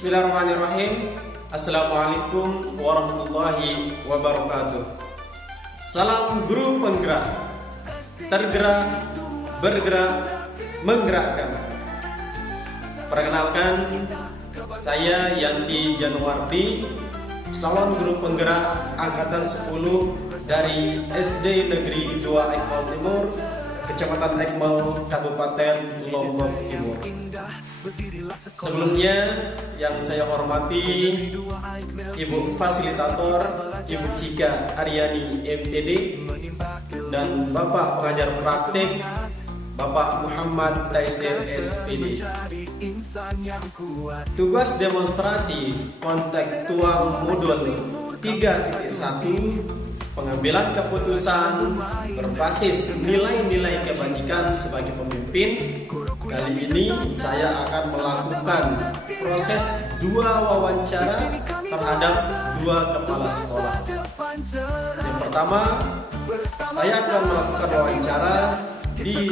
Bismillahirrahmanirrahim. Assalamualaikum warahmatullahi wabarakatuh. Salam guru penggerak, tergerak, bergerak, menggerakkan. Perkenalkan, saya Yanti Januardi, calon guru penggerak angkatan 10 dari SD Negeri 2 Ekmal Timur, Kecamatan Ekmal, Kabupaten Lombok Timur. Sebelumnya yang saya hormati Ibu Fasilitator, Ibu Hika Aryani MPD, dan Bapak Pengajar Praktik Bapak Muhammad Taisir SPD. Tugas demonstrasi kontekstual modul 3.1 pengambilan keputusan berbasis nilai-nilai kebajikan sebagai pemimpin. Kali ini saya akan melakukan proses 2 wawancara terhadap 2 kepala sekolah. Yang pertama, saya akan melakukan wawancara di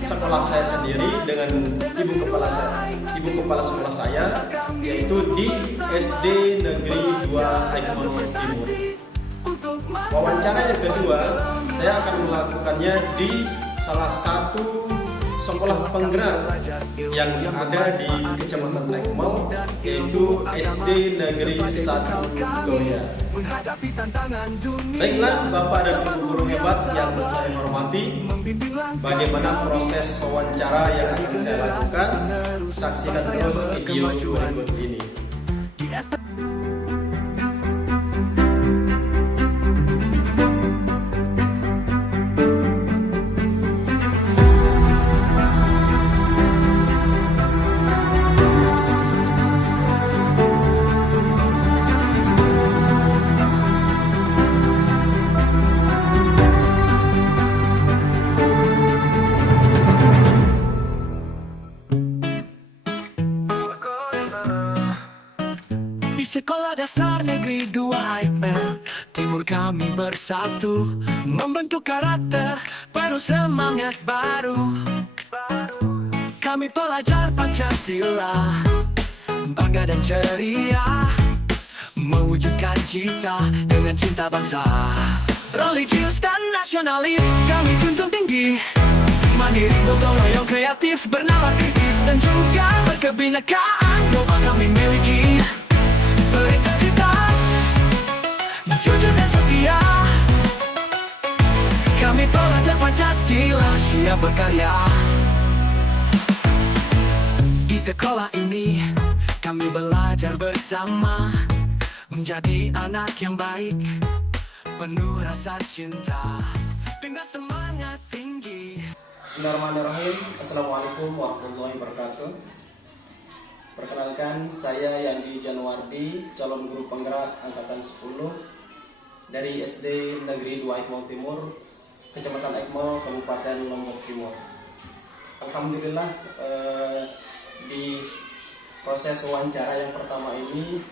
sekolah saya sendiri dengan ibu kepala sekolah saya, yaitu di SD Negeri 2 Ekmal Timur. Wawancara yang kedua, saya akan melakukannya di salah satu sekolah penggerak yang ada di Kecamatan Ekmal, yaitu SD Negeri 1 Toya. Baiklah Bapak dan Ibu guru hebat yang saya hormati, bagaimana proses wawancara yang akan saya lakukan? Saksikan terus video berikut ini. Sekolah Dasar Negeri 2 Ekmal Timur kami bersatu, membentuk karakter penuh semangat baru. Kami pelajar Pancasila, bangga dan ceria, mewujudkan cita dengan cinta bangsa. Religius dan nasionalis kami junjung tinggi, mandiri, gotong royong, kreatif, bernalar kritis, dan juga berkebinekaan global kami miliki. Berintegritas, jujur dan setia, kami pelajar Pancasila siap berkarya. Di sekolah ini kami belajar bersama, menjadi anak yang baik, penuh rasa cinta, dengan semangat tinggi. Bismillahirrahmanirrahim. Assalamualaikum warahmatullahi wabarakatuh. Perkenalkan, saya Yanti Januardi, calon guru penggerak angkatan 10 dari SD Negeri 2 Ekmal Timur, Kecamatan Ekmal, Kabupaten Lombok Timur. Alhamdulillah, di proses wawancara yang pertama ini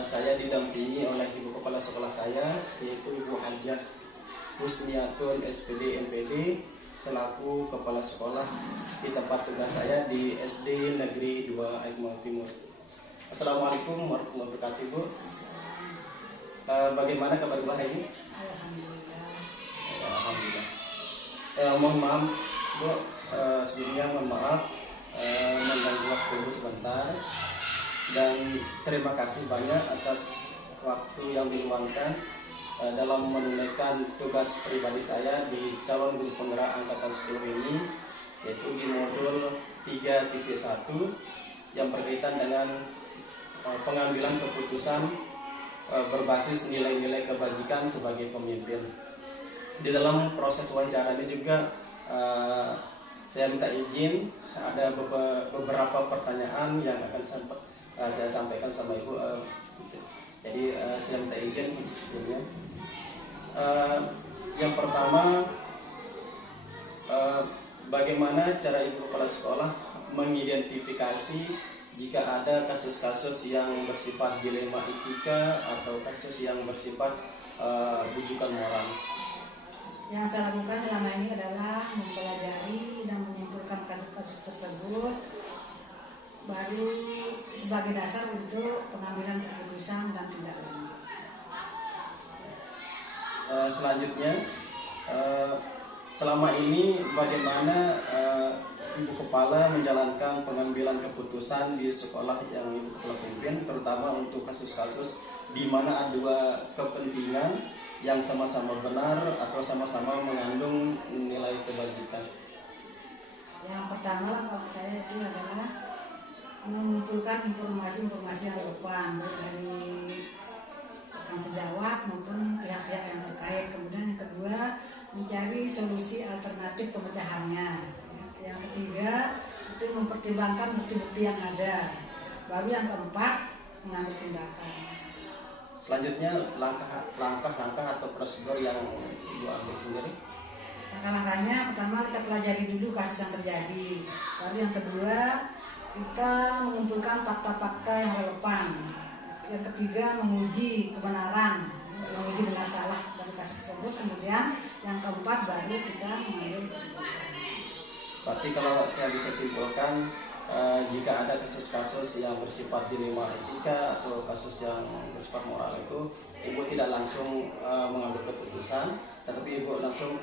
saya didampingi oleh ibu kepala sekolah saya, yaitu Ibu Hajah Husniatun SPD MPD, selaku kepala sekolah di tempat tugas saya di SD Negeri 2 Ekmal Timur. Assalamualaikum warahmatullahi wabarakatuh, Bu. Bagaimana kabar Bu hari ini? Alhamdulillah. Alhamdulillah. Mohon maaf, Bu. Sebelumnya mohon maaf mengganggu waktu Bu sebentar, dan terima kasih banyak atas waktu yang diluangkan dalam menunaikan tugas pribadi saya di calon guru penggerak angkatan 10 ini, yaitu di modul 3.1 yang berkaitan dengan pengambilan keputusan berbasis nilai-nilai kebajikan sebagai pemimpin. Di dalam proses wawancara ini juga saya minta izin, ada beberapa pertanyaan yang akan saya sampaikan sama Ibu. Jadi saya minta izin sebelumnya. Yang pertama, bagaimana cara Ibu kepala sekolah mengidentifikasi jika ada kasus-kasus yang bersifat dilema etika atau kasus yang bersifat rujukan moral? Yang saya lakukan selama ini adalah mempelajari dan menyimpulkan kasus-kasus tersebut, baru sebagai dasar untuk pengambilan keputusan dan tindak lanjut. Selanjutnya, selama ini bagaimana Ibu Kepala menjalankan pengambilan keputusan di sekolah yang Ibu Kepala pimpin, terutama untuk kasus-kasus di mana ada kepentingan yang sama-sama benar atau sama-sama mengandung nilai kebajikan? Yang pertama kalau saya itu adalah mengumpulkan informasi-informasi yang relevan baik dari rekan sejawat maupun pihak-pihak yang terkait. Kemudian yang kedua, mencari solusi alternatif pemecahannya. Yang ketiga, itu mempertimbangkan bukti-bukti yang ada. Baru yang keempat, mengambil tindakan. Selanjutnya, langkah-langkah atau prosedur yang Ibu ambil sendiri? Langkah-langkahnya, pertama kita pelajari dulu kasus yang terjadi. Lalu yang kedua, kita mengumpulkan fakta-fakta yang relevan. Yang ketiga, menguji kebenaran, menguji benar salah dari kasus tersebut. Kemudian yang keempat, baru kita mengambil keputusan. Berarti kalau saya bisa simpulkan, jika ada kasus-kasus yang bersifat dilema etika atau kasus yang bersifat moral itu, Ibu tidak langsung mengambil keputusan, tetapi Ibu langsung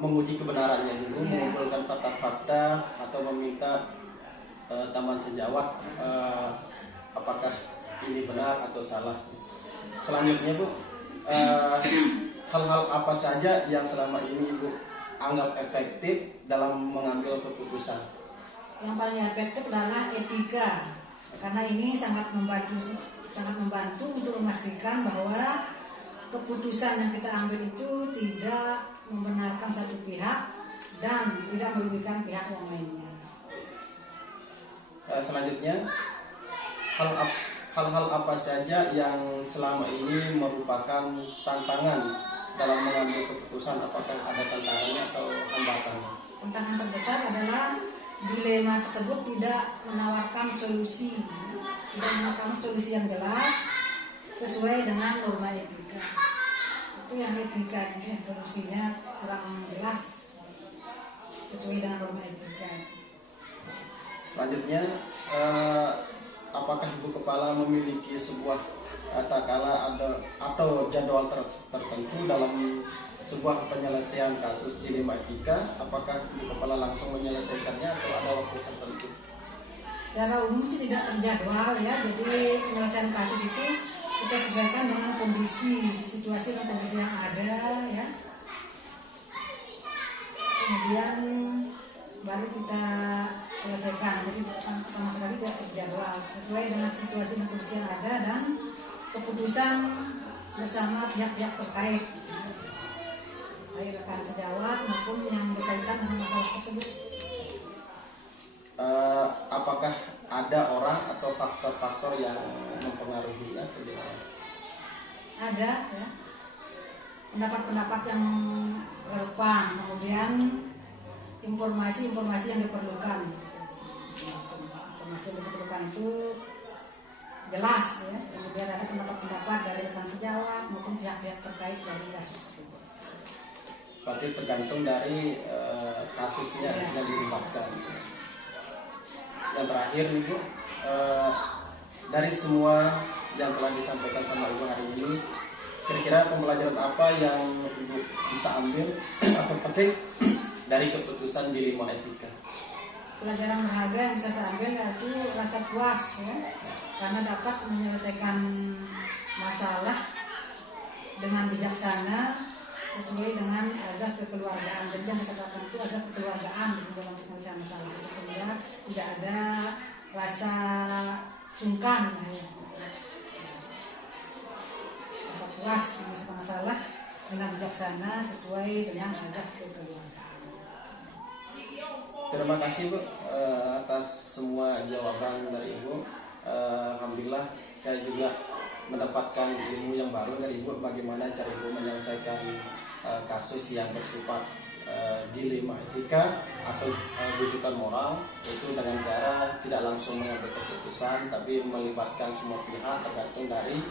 menguji kebenarannya dulu, mengumpulkan fakta-fakta atau meminta teman sejawat apakah ini benar atau salah. Selanjutnya Bu, hal-hal apa saja yang selama ini Ibu anggap efektif dalam mengambil keputusan? Yang paling efektif adalah etika, karena ini sangat membantu untuk memastikan bahwa keputusan yang kita ambil itu tidak membenarkan satu pihak dan tidak merugikan pihak yang lainnya. Selanjutnya, hal-hal apa saja yang selama ini merupakan tantangan dalam mengambil keputusan? Apakah ada tantangannya atau hambatannya? Tantangan terbesar adalah dilema tersebut tidak menawarkan solusi yang jelas sesuai dengan norma etika. Itu yang etika ini, solusinya kurang jelas sesuai dengan norma etika. Selanjutnya, apakah Ibu Kepala memiliki sebuah takala atau jadwal tertentu dalam sebuah penyelesaian kasus dilema etika? Apakah Ibu Kepala langsung menyelesaikannya atau ada waktu tertentu? Secara umum sih tidak terjadwal ya, jadi penyelesaian kasus itu kita sesuaikan dengan situasi dan kondisi yang ada ya. Kemudian baru kita selesaikan, jadi sama sekali tidak terjadwal, sesuai dengan situasi dan kondisi yang ada dan keputusan bersama pihak-pihak terkait, baik rekan sejawat maupun yang berkaitan dengan masalah tersebut. Apakah ada orang atau faktor-faktor yang mempengaruhinya atau gimana? Ada ya, pendapat-pendapat yang relevan, kemudian informasi yang diperlukan. Informasi yang diperlukan itu jelas ya, kemudian ada pendapat-pendapat dari rekan sejawat maupun pihak-pihak terkait dari kasus tersebut. Berarti tergantung dari kasusnya yang dilibatkan. Yang terakhir nih Bu, dari semua yang telah disampaikan sama Ibu hari ini, kira-kira pembelajaran apa yang Ibu bisa ambil atau petik dari keputusan dilema etika? Pelajaran berharga yang bisa saya ambil yaitu rasa puas ya, karena dapat menyelesaikan masalah dengan bijaksana sesuai dengan azas kekeluargaan. Jadi yang dikatakan itu azas kekeluargaan di dalam penyelesaian masalah itu, sehingga tidak ada rasa sungkan ya. Rasa puas menyelesaikan masalah dengan bijaksana sesuai dengan azas kekeluargaan. Terima kasih Bu atas semua jawaban dari Ibu. Alhamdulillah saya juga mendapatkan ilmu yang baru dari Ibu, bagaimana cara Ibu menyelesaikan kasus yang bersifat dilema etika atau rujukan moral, itu dengan cara tidak langsung mengambil keputusan tapi melibatkan semua pihak tergantung dari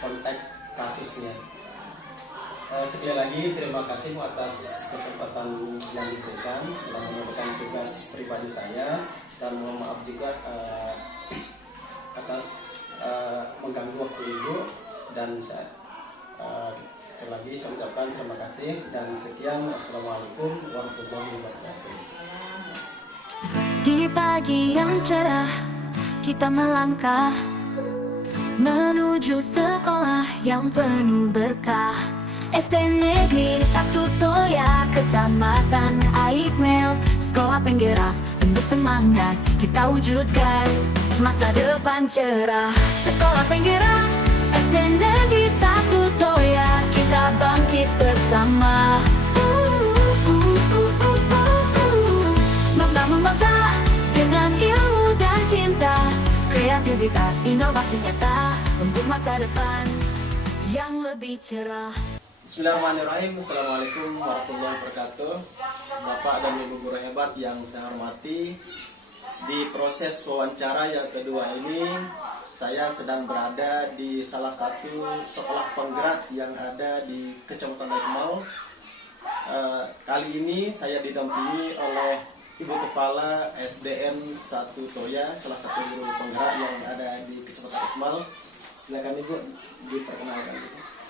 konteks kasusnya. Sekali lagi terima kasih Bu atas kesempatan yang diberikan dalam menunaikan tugas pribadi saya, dan mohon maaf juga atas mengganggu waktu Ibu, dan selagi saya ucapkan terima kasih dan sekian. Assalamualaikum warahmatullahi wabarakatuh. Di pagi yang cerah kita melangkah menuju sekolah yang penuh berkah. SD Negeri 1 Toya, Kecamatan Aikmel, sekolah penggerak penuh semangat kita wujudkan masa depan cerah. Sekolah penggerak SD Negeri 1 Toya, kita bangkit bersama. Membangun bangsa dengan ilmu dan cinta, kreativitas, inovasi nyata untuk masa depan yang lebih cerah. Bismillahirrahmanirrahim. Assalamualaikum warahmatullahi wabarakatuh. Bapak dan Ibu guru hebat yang saya hormati, di proses wawancara yang kedua ini saya sedang berada di salah satu sekolah penggerak yang ada di Kecamatan Aikmel. Kali ini saya didampingi oleh Ibu Kepala SDN 1 Toya, salah satu guru penggerak yang ada di Kecamatan Aikmel. Silakan Ibu diperkenalkan.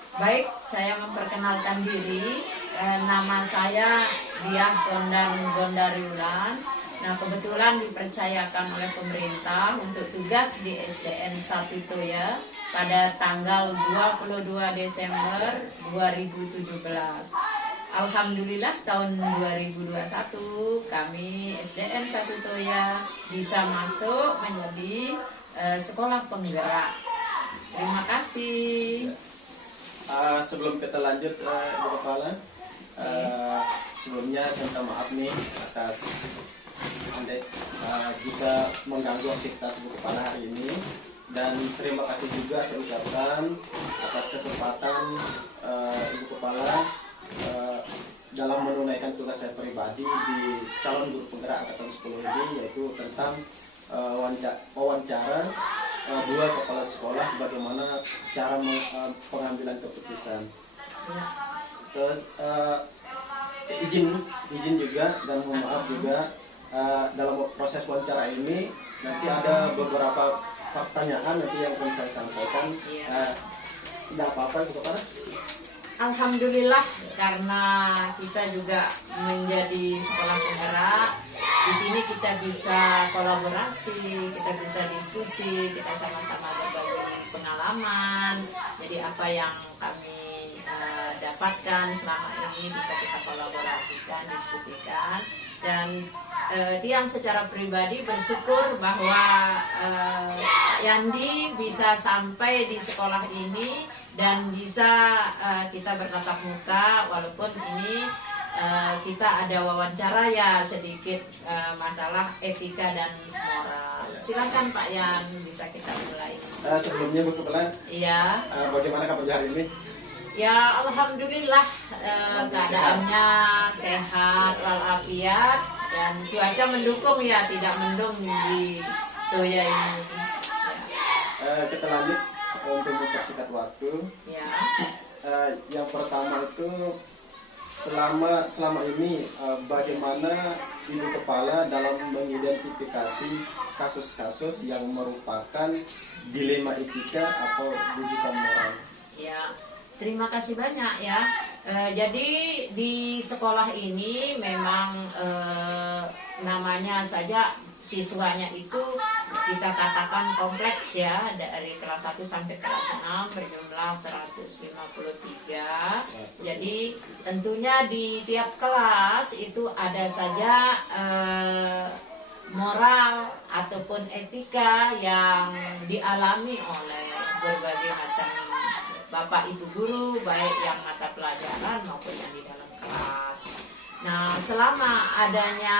Baik, saya memperkenalkan diri. Nama saya Diah Bondan Gondariulan. Nah, kebetulan dipercayakan oleh pemerintah untuk tugas di SDN 1 Toya pada tanggal 22 Desember 2017. Alhamdulillah tahun 2021 kami SDN 1 Toya bisa masuk menjadi sekolah penggerak. Terima kasih. Sebelum kita lanjut, Ibu Kepala, sebelumnya saya minta maaf nih atas jika mengganggu aktivitas Ibu Kepala hari ini, dan terima kasih juga saya ucapkan atas kesempatan Ibu Kepala dalam menunaikan tugas saya pribadi di calon guru penggerak angkatan 10 ini, yaitu tentang wawancara dua kepala sekolah bagaimana cara pengambilan keputusan. Terus izin juga dan mohon maaf juga dalam proses wawancara ini nanti ada beberapa pertanyaan nanti yang akan saya sampaikan. Tidak apa-apa Ibu Kepala. Alhamdulillah, karena kita juga menjadi sekolah penggerak, di sini kita bisa kolaborasi, kita bisa diskusi, kita sama-sama berbagi pengalaman. Jadi apa yang kami dapatkan selama ini bisa kita kolaborasikan, diskusikan. Dan Tiang secara pribadi bersyukur bahwa Yandi bisa sampai di sekolah ini dan bisa kita bertatap muka, walaupun ini kita ada wawancara ya sedikit masalah etika dan moral. Silakan Pak Yan, bisa kita mulai. Sebelumnya Bu Kepala, Iya. Bagaimana kabar hari ini? Ya Alhamdulillah, keadaannya sehat walafiat dan cuaca mendukung ya, tidak mendung di Toya ini. Ya. Kita lanjut untuk mempersingkat waktu. Ya. Yang pertama itu selama ini bagaimana Ibu Kepala dalam mengidentifikasi kasus-kasus yang merupakan dilema etika atau rujukan moral? Ya, terima kasih banyak ya. Jadi di sekolah ini memang namanya saja siswanya itu kita katakan kompleks ya, dari kelas 1 sampai kelas 6 berjumlah 153. Jadi tentunya di tiap kelas itu ada saja moral ataupun etika yang dialami oleh berbagai macam Bapak Ibu guru, baik yang mata pelajaran maupun yang di dalam kelas. Nah, selama adanya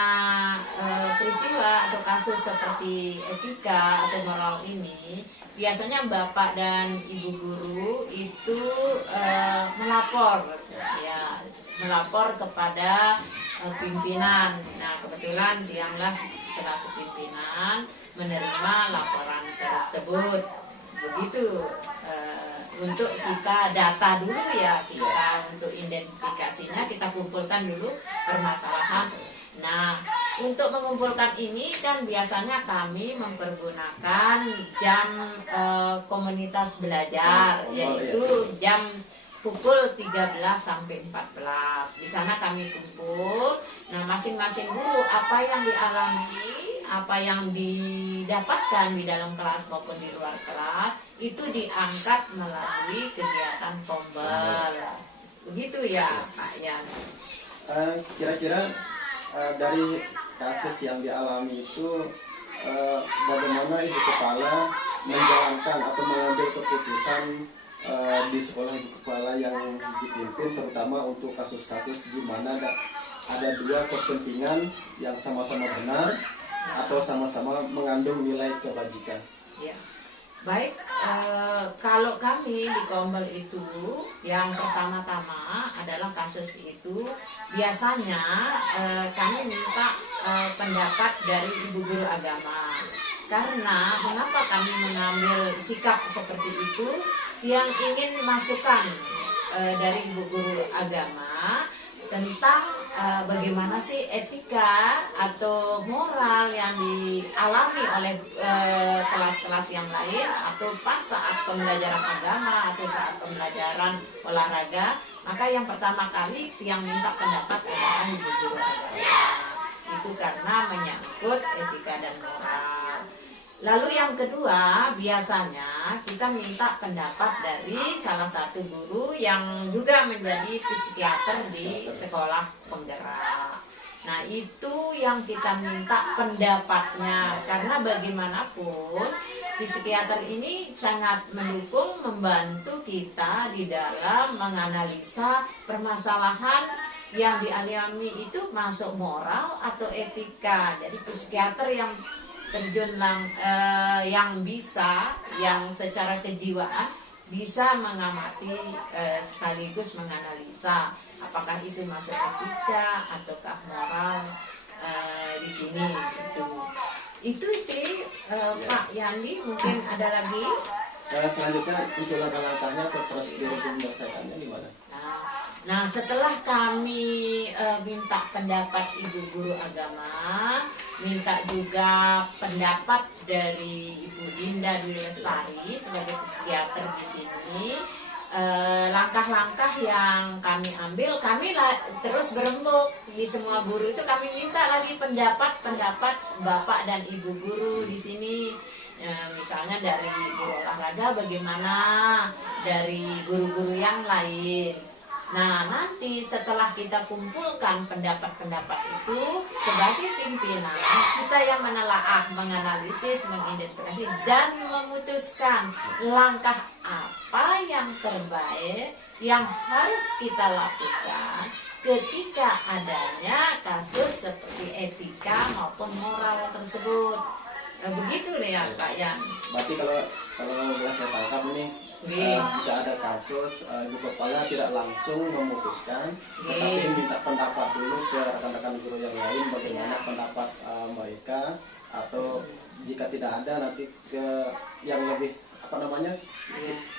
peristiwa atau kasus seperti etika atau moral ini, biasanya Bapak dan Ibu guru itu melapor kepada pimpinan. Nah, kebetulan Tianglah selaku pimpinan menerima laporan tersebut. Begitu. Untuk kita data dulu ya, kita untuk identifikasinya kita kumpulkan dulu permasalahan. Nah, Untuk mengumpulkan ini kan biasanya kami mempergunakan jam komunitas belajar, yaitu jam pukul 13 sampai 14. Di sana kami kumpul. Nah, masing-masing guru apa yang dialami, apa yang didapatkan di dalam kelas maupun di luar kelas itu diangkat melalui kegiatan Kombel. Begitu ya, Pak Yan. Kira-kira dari kasus yang dialami itu bagaimana Ibu Kepala menjalankan atau mengambil keputusan di sekolah Ibu Kepala yang dipimpin, terutama untuk kasus-kasus di mana ada dua kepentingan yang sama-sama benar atau sama-sama mengandung nilai kebajikan. Ya. Baik, kalau kami di Kombel itu yang pertama-tama adalah kasus itu biasanya kami minta pendapat dari ibu guru agama. Karena mengapa kami mengambil sikap seperti itu, yang ingin masukan dari ibu guru agama tentang bagaimana sih etika atau moral yang dialami oleh kelas-kelas yang lain atau pas saat pembelajaran agama atau saat pembelajaran olahraga. Maka yang pertama kali yang minta pendapat adalah ibu guru agama. Itu karena menyangkut etika dan moral. Lalu yang kedua, biasanya kita minta pendapat dari salah satu guru yang juga menjadi psikiater di sekolah penggerak. Nah, itu yang kita minta pendapatnya, karena bagaimanapun psikiater ini sangat mendukung, membantu kita di dalam menganalisa permasalahan yang dialami itu masuk moral atau etika. Jadi psikiater yang terjun yang bisa, yang secara kejiwaan bisa mengamati sekaligus menganalisa apakah itu masuk etika ataukah moral di sini. Itu sih Pak Yandi. Mungkin ada lagi. Selanjutnya untuk langkah-langkahnya atau prosedur menyelesaikannya gimana? Nah, setelah kami minta pendapat ibu guru agama, minta juga pendapat dari Ibu Dinda Dwi Lestari sebagai psikiater di sini, langkah-langkah yang kami ambil, kami terus berembuk di semua guru itu, kami minta lagi pendapat Bapak dan Ibu guru di sini. Misalnya dari guru olahraga bagaimana, dari guru-guru yang lain. Nah, nanti setelah kita kumpulkan pendapat-pendapat itu, sebagai pimpinan kita yang menelaah, menganalisis, mengidentifikasi dan memutuskan langkah apa yang terbaik yang harus kita lakukan ketika adanya kasus seperti etika maupun moral tersebut. Nah, begitu deh ya Pak Yan. Berarti kalau boleh saya tangkap nih, jika ada kasus Ibu Kepala tidak langsung memutuskan, tetapi minta pendapat dulu ke rekan-rekan guru yang lain bagaimana pendapat mereka, atau jika tidak ada nanti ke yang lebih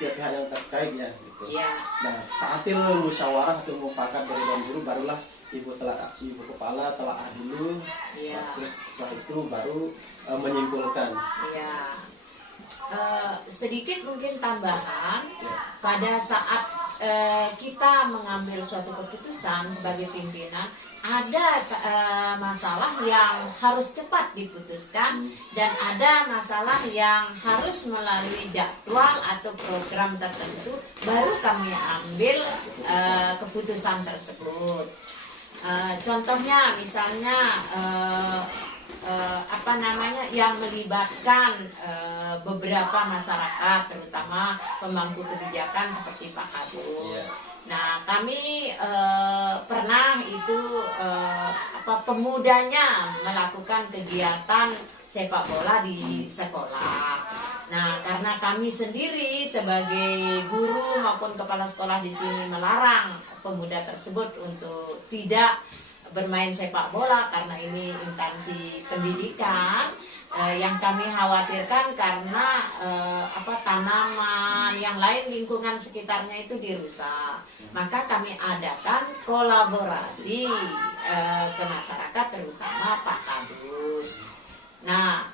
pihak-pihak yang terkaitnya gitu. Nah, hasil musyawarah atau mufakat dari Dewan Guru barulah Ibu Kepala telaah dulu, terus setelah itu baru menyimpulkan. Sedikit mungkin tambahan, pada saat kita mengambil suatu keputusan sebagai pimpinan, ada masalah yang harus cepat diputuskan dan ada masalah yang harus melalui jadwal atau program tertentu baru kami ambil keputusan tersebut. Contohnya misalnya yang melibatkan beberapa masyarakat, terutama pemangku kebijakan seperti Pak Kabus. Nah, kami pernah itu pemudanya melakukan kegiatan sepak bola di sekolah. Nah, karena kami sendiri sebagai guru maupun kepala sekolah di sini melarang pemuda tersebut untuk tidak bermain sepak bola karena ini instansi pendidikan, Yang kami khawatirkan karena tanaman yang lain lingkungan sekitarnya itu dirusak. Maka kami adakan kolaborasi ke masyarakat, terutama Pak Kadus. Nah,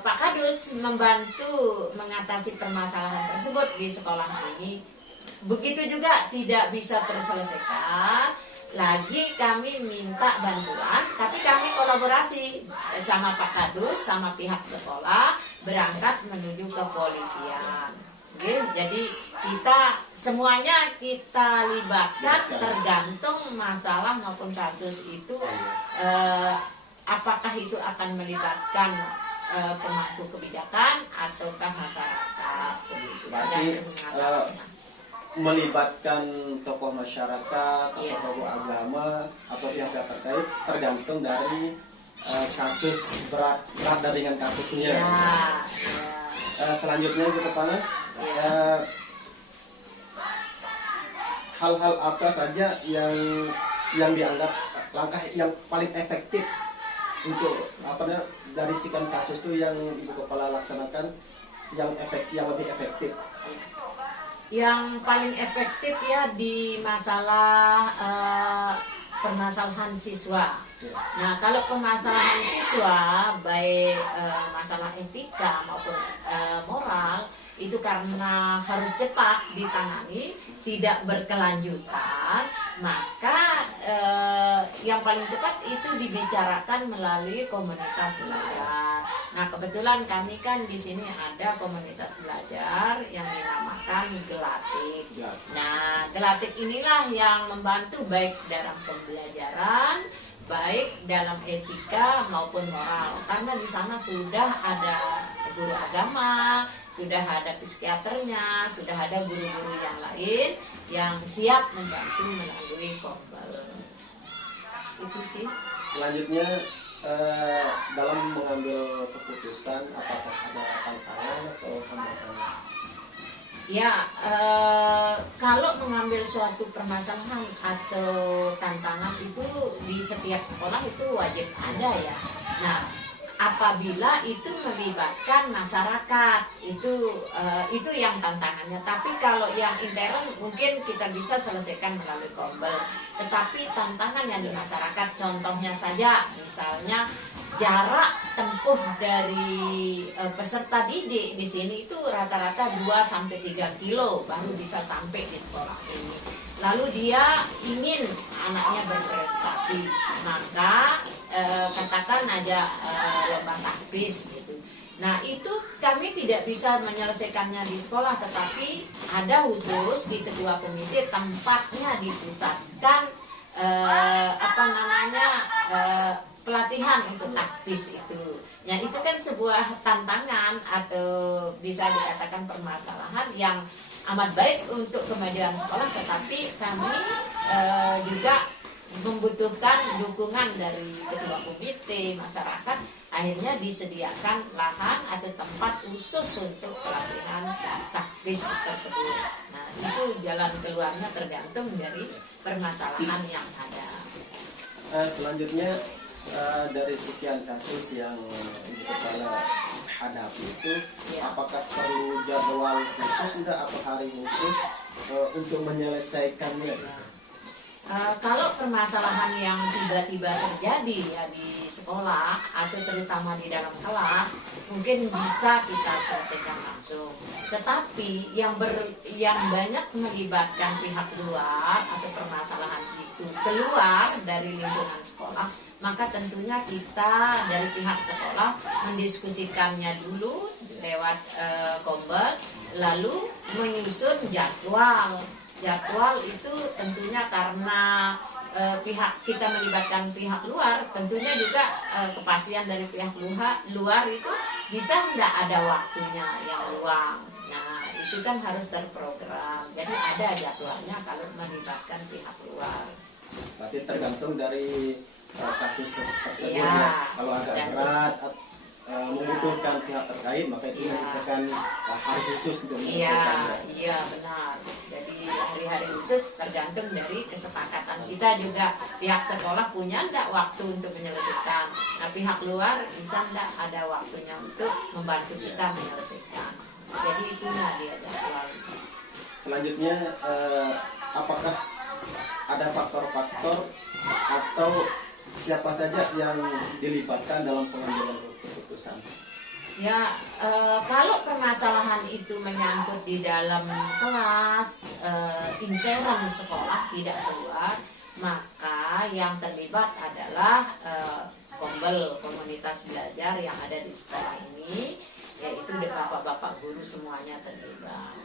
Pak Kadus membantu mengatasi permasalahan tersebut di sekolah ini. Begitu juga tidak bisa terselesaikan, lagi kami minta bantuan, tapi kami kolaborasi sama Pak Kadus, sama pihak sekolah, berangkat menuju kepolisian. Oke, jadi kita semuanya kita libatkan, tergantung masalah maupun kasus itu, apakah itu akan melibatkan pemangku kebijakan ataukah masyarakat. Berarti melibatkan tokoh masyarakat atau tokoh agama atau pihak terkait tergantung dari kasus berat dan ringan kasusnya. Selanjutnya kita panah hal-hal apa saja yang dianggap langkah yang paling efektif untuk dari sekian kasus itu yang Ibu Kepala laksanakan yang lebih efektif. Yang paling efektif ya di masalah permasalahan siswa. Nah, kalau permasalahan siswa baik masalah etika maupun moral itu karena harus cepat ditangani, tidak berkelanjutan, maka yang paling cepat itu dibicarakan melalui komunitas belajar. Nah, kebetulan kami kan di sini ada komunitas belajar yang dinamakan Gelatik. Nah, Gelatik inilah yang membantu baik dalam pembelajaran, baik dalam etika maupun moral. Karena di sana sudah ada guru agama, sudah ada psikiaternya, sudah ada guru-guru yang lain yang siap membantu melalui kombel. Itu sih. Selanjutnya dalam mengambil keputusan apakah ada tantangan atau hambatan? Ya, kalau mengambil suatu permasalahan atau tantangan itu di setiap sekolah itu wajib ada ya. Nah, apabila itu melibatkan masyarakat, itu yang tantangannya. Tapi kalau yang intern mungkin kita bisa selesaikan melalui kombel. Tetapi tantangan yang di masyarakat, contohnya saja, misalnya jarak tempuh dari peserta didik di sini itu rata-rata 2-3 kilo baru bisa sampai di sekolah ini. Lalu dia ingin anaknya berprestasi, maka katakan aja lomba takbis gitu. Nah, itu kami tidak bisa menyelesaikannya di sekolah, tetapi ada khusus di ketua komite tempatnya dipusatkan pelatihan untuk takbis itu. Nah, itu kan sebuah tantangan atau bisa dikatakan permasalahan yang amat baik untuk kemajuan sekolah, tetapi kami juga membutuhkan dukungan dari ketua komite, masyarakat, akhirnya disediakan lahan atau tempat khusus untuk pelatihan takbis tersebut. Nah, itu jalan keluarnya tergantung dari permasalahan yang ada. Selanjutnya dari sekian kasus yang Ibu Kepala hadapi itu, apakah perlu jadwal khusus atau hari khusus untuk menyelesaikannya? Kalau permasalahan yang tiba-tiba terjadi ya di sekolah atau terutama di dalam kelas, mungkin bisa kita selesaikan langsung. Tetapi yang banyak melibatkan pihak luar atau permasalahan itu keluar dari lingkungan sekolah, maka tentunya kita dari pihak sekolah mendiskusikannya dulu lewat kombel, lalu menyusun jadwal. Jadwal itu tentunya karena kita melibatkan pihak luar, tentunya juga kepastian dari pihak luar itu bisa tidak ada waktunya yang luang. Nah, itu kan harus terprogram. Jadi ada jadwalnya kalau melibatkan pihak luar. Berarti tergantung dari kasus tersebut ya. Kalau agak berat, menuturkan pihak terkait, maka itu Iya. merupakan hari khusus untuk Iya, menyelesaikannya. iya benar. Jadi hari-hari khusus tergantung dari kesepakatan kita juga. Pihak sekolah punya enggak waktu untuk menyelesaikan. Nah, pihak luar bisa enggak ada waktunya untuk membantu kita menyelesaikan. Jadi itulah dia jadwal. Selanjutnya, apakah ada faktor-faktor atau siapa saja yang dilibatkan dalam pengambilan keputusan? Ya, kalau permasalahan itu menyangkut di dalam kelas, intern sekolah tidak keluar, maka yang terlibat adalah kombel, komunitas belajar yang ada di sekolah ini, yaitu bapak-bapak guru semuanya terlibat.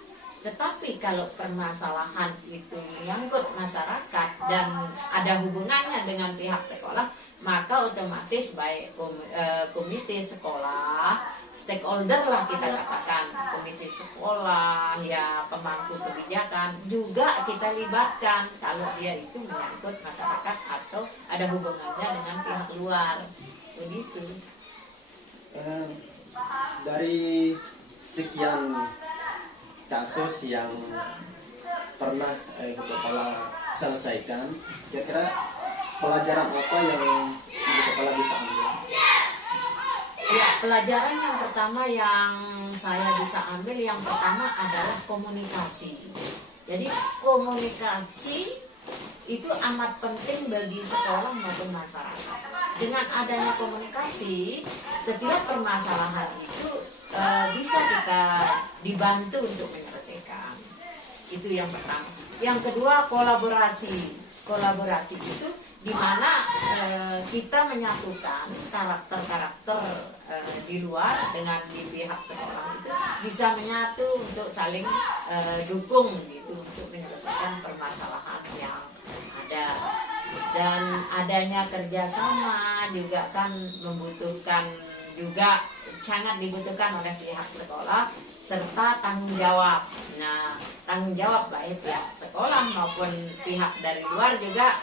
Tetapi kalau permasalahan itu menyangkut masyarakat dan ada hubungannya dengan pihak sekolah, maka otomatis baik komite sekolah, stakeholder lah kita katakan, komite sekolah, ya pemangku kebijakan juga kita libatkan kalau dia itu menyangkut masyarakat atau ada hubungannya dengan pihak luar, begitu. Dari sekian kasus yang pernah Ibu Kepala selesaikan, kira-kira pelajaran apa yang Ibu Kepala bisa ambil? Ya, pelajaran yang pertama yang saya bisa ambil yang pertama adalah komunikasi. Jadi komunikasi itu amat penting bagi sekolah maupun masyarakat. Dengan adanya komunikasi, setiap permasalahan itu bisa kita dibantu untuk menyelesaikan. Itu yang pertama. Yang kedua, kolaborasi. Kolaborasi itu di mana kita menyatukan karakter-karakter di luar dengan di pihak sekolah itu bisa menyatu untuk saling dukung gitu untuk menyelesaikan permasalahan yang ada. Dan adanya kerjasama juga kan membutuhkan juga sangat dibutuhkan oleh pihak sekolah serta tanggung jawab. Nah, tanggung jawab baik pihak sekolah maupun pihak dari luar juga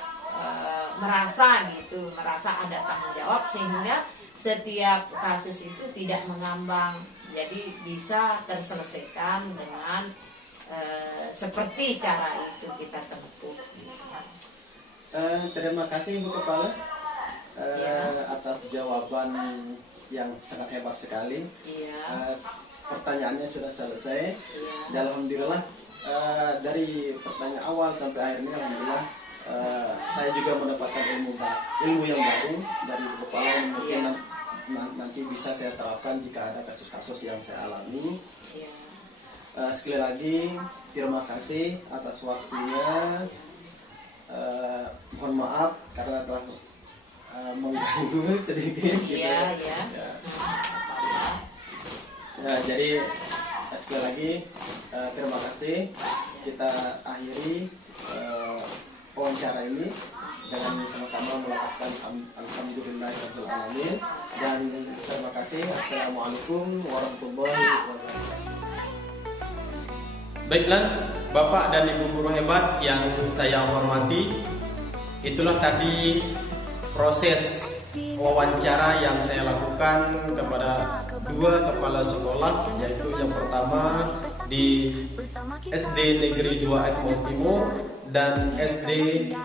merasa ada tanggung jawab sehingga setiap kasus itu tidak mengambang, jadi bisa terselesaikan dengan seperti cara itu kita tempuh. Terima kasih Ibu Kepala atas jawaban yang sangat hebat sekali. Iya. Pertanyaannya sudah selesai. Iya. Dan alhamdulillah dari pertanyaan awal sampai akhirnya alhamdulillah saya juga mendapatkan ilmu yang baru dari Ibu Kepala yang mungkin nanti bisa saya terapkan jika ada kasus-kasus yang saya alami. Iya. Sekali lagi terima kasih atas waktunya. Mohon maaf karena telah mengganggu sedikit. Iya, gitu. ya. Ya, jadi sekali lagi terima kasih. Kita akhiri wawancara ini dengan sama-sama melapaskan alhamdulillahirabbil alamin dan terima kasih. Assalamualaikum warahmatullahi wabarakatuh. Baiklah, Bapak dan Ibu guru hebat yang saya hormati, itulah tadi proses wawancara yang saya lakukan kepada dua kepala sekolah, yaitu yang pertama di SD Negeri 2 Ekmol Timur dan SD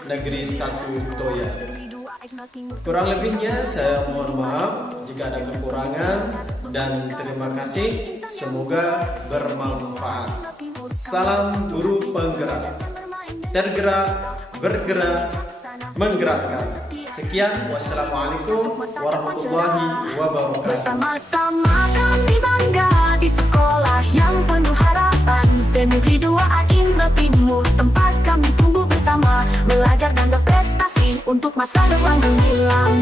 Negeri 1 Toya. Kurang lebihnya saya mohon maaf jika ada kekurangan dan terima kasih, semoga bermanfaat. Salam guru penggerak, tergerak, bergerak, menggerakkan. Sekian, wassalamualaikum warahmatullahi wabarakatuh. Bersama-sama kami bangga di sekolah yang penuh harapan, Negeri 2 Ekmol Timur, tempat kami tumbuh bersama, belajar dan berprestasi untuk masa depan gemilang.